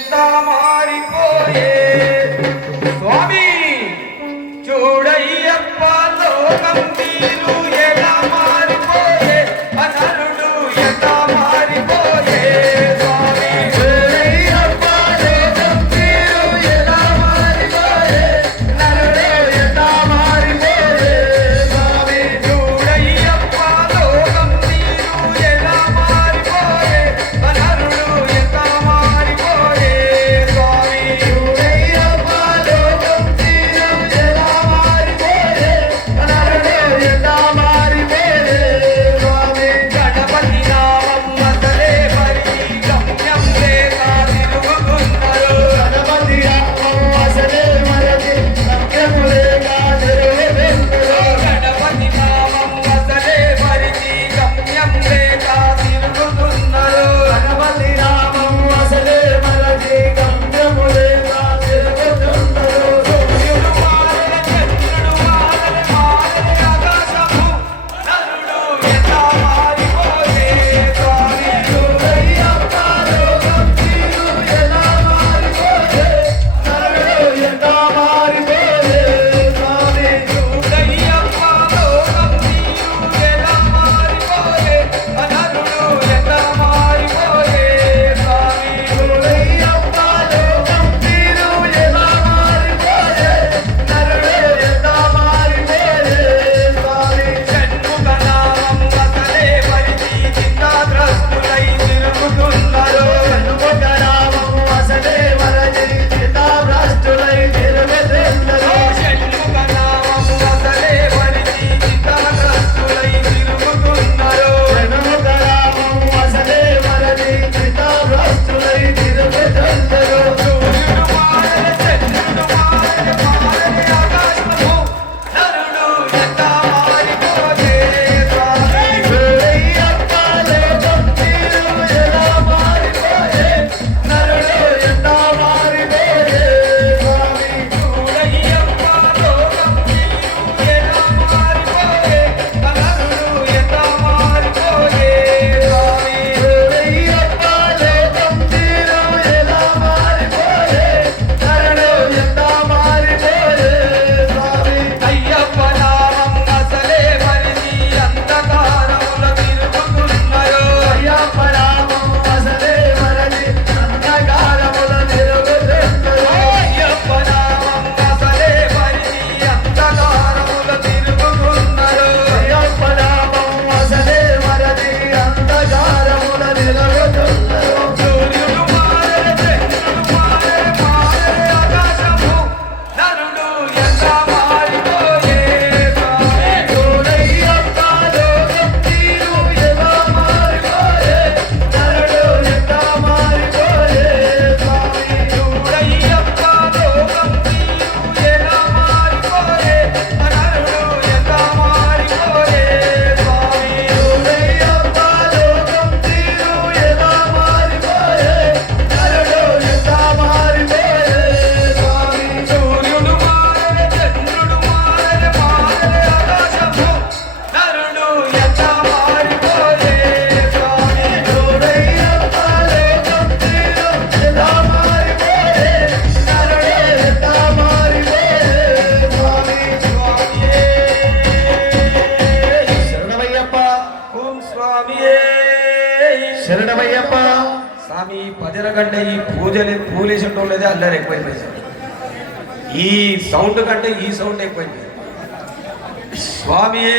ఎంత మారిపోయే స్వామి చూడయ్యప్ప లోకం తీరు ఎలా మారిపోయే అనరుడు ఎంత మారిపోయే స్వామి చూడయ్యప్ప లోకం తీరు ఎలా మారిపోయే నరుడు ఎంత మారిపోయే స్వామి చూడయ్యప్ప లోకం తీరు ఎలా మారిపోయే అనరుడు ఎంత మారిపోయే స్వామి చూడయ్యప్ప లోకం తీరు ఎలా మారిపోయే అనరుడు ఎంత మారిపోయే స్వామి గణపతి నామం అసలే మరి గమ్యం లేక తిరుగుతున్నారు గణపతి నామం అసలే మరచి గమ్యం లేక తిరుగుతున్నారు గణపతి నామం అసలే మరిచి గమ్యం లేక తిరుగుతున్నారు గణపతి నామం అసలే మరచి గమ్యం లేక తిరుగుతున్నారు సూర్యుడు మారల చంద్రుడు మారల మారల ఆకాశము నరుడు ఎంత మారిపోయే స్వామి చూడయ్యప్ప లోకం తీరు ఎలా మారిపోయే నరుడు ఎంత మారిపోయే స్వామి చూడయ్యప్ప లోకం తీరు ఎలా మారిపోయే నరుడు ఎంత మారిపోయే స్వామి చూడయ్యప్ప లోకం తీరు ఎలా మారిపోయే నరుడు ఎంత మారిపోయే స్వామి షణ్ముఖ నామం అసలే పరిచి చిత్తాగ్రస్తులై తిరుగుతున్నారు షణ్ముఖ నామం అసలే మరచి చిత్తాగ్రస్తులై తిరుగుతున్నారు షణ్ముఖ నామం అసలే పరిచి చిత్తాగ్రస్తులై తిరుగుతున్నారు షణ్ముఖ నామం అసలే మరచి చిత్తాగ్రస్తులై తిరుగుతున్నారు సూర్యుడు మారల చంద్రుడు మారల మారల ఆకాశము నరుడు ఎంత మారిపోయే స్వామి చూడయ్యప్ప లోకం తీరు ఎలా మారిపోయే నరుడు ఎంత మారిపోయే స్వామి చూడయ్యప్ప లోకం తీరు ఎలా మారిపోయే నరుడు ఎంత మారిపోయే స్వామి చూడయ్యప్ప లోకం తీరు ఎలా మారిపోయే నరుడు ఎంత మారిపోయే స్వామి అయ్యప్ప నామం అసలే మరిచి అంధకారముల తిరుగుతున్నారు అయ్యప్ప నామం అసలే మరచి అంధకారముల తిరుగుతున్నారు అయ్యప్ప నామం అసలే మరిచి అంధకారముల తిరుగుతున్నారు అయ్యప్ప నామం అసలే మరచి అంధకారముల తిరుగుతున్నారు సూర్యుడు మారల చంద్రుడు మారల మారల ఆకాశము నరుడు ఎంత మారిపోయే స్వామి చూడయ్యప్ప లోకం తీరు ఎలా మారిపోయే నరుడు ఎంత మారిపోయే స్వామి చూడయ్యప్ప లోకం తీరు ఎలా మారిపోయే నరుడు ఎంత మారిపోయే స్వామి చూడయ్యప్ప లోకం తీరు ఎలా మారిపోయే నరుడు ఎంత మారిపోయే స్వామి సూర్యుడు మారల చంద్రుడు మారల మారల ఆకాశము నరుడు ఎంత మారిపోయే స్వామి చూడయ్యప్ప లోకం తీరు ఎలా మారిపోయే నరుడు ఎంత మారిపోయే స్వామి స్వామియే శరణమయ్యప్ప ఓం స్వామియే శరణమయ్యప్ప స్వామి భజన కంటే ఈ పూలేసేటోళ్ళదే అల్లరి ఎక్కువైపోయింది ఈ సౌండ్ కంటే ఈ సౌండ్ ఎక్కువైపోయింది స్వామియే